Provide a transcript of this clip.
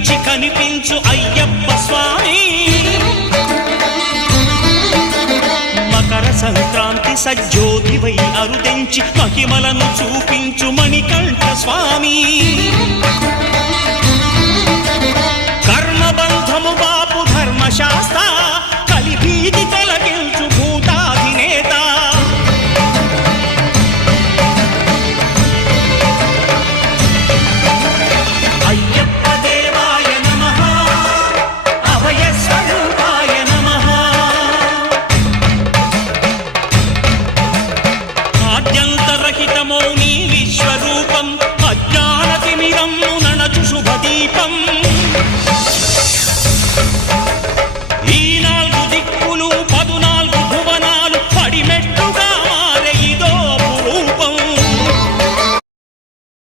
కనిపించి కనిపించు అయ్యప్ప స్వామి. మకర సంక్రాంతి సజ్జోతివై అరుదెంచి మహిమలను చూపించు మణికంఠ స్వామి. కర్మబంధము బాపు ధర్మశాస్త్ర కలిభీతి తొలగించు భూతాధినేత. అయ్యప్ప దేవాయ నమః అభయ స్వరూపాయ నమః. ఆద్యంతరహితమౌ నీ విశ్వరూపం అజ్ఞానతిమిరము నణచు శుభదీపం.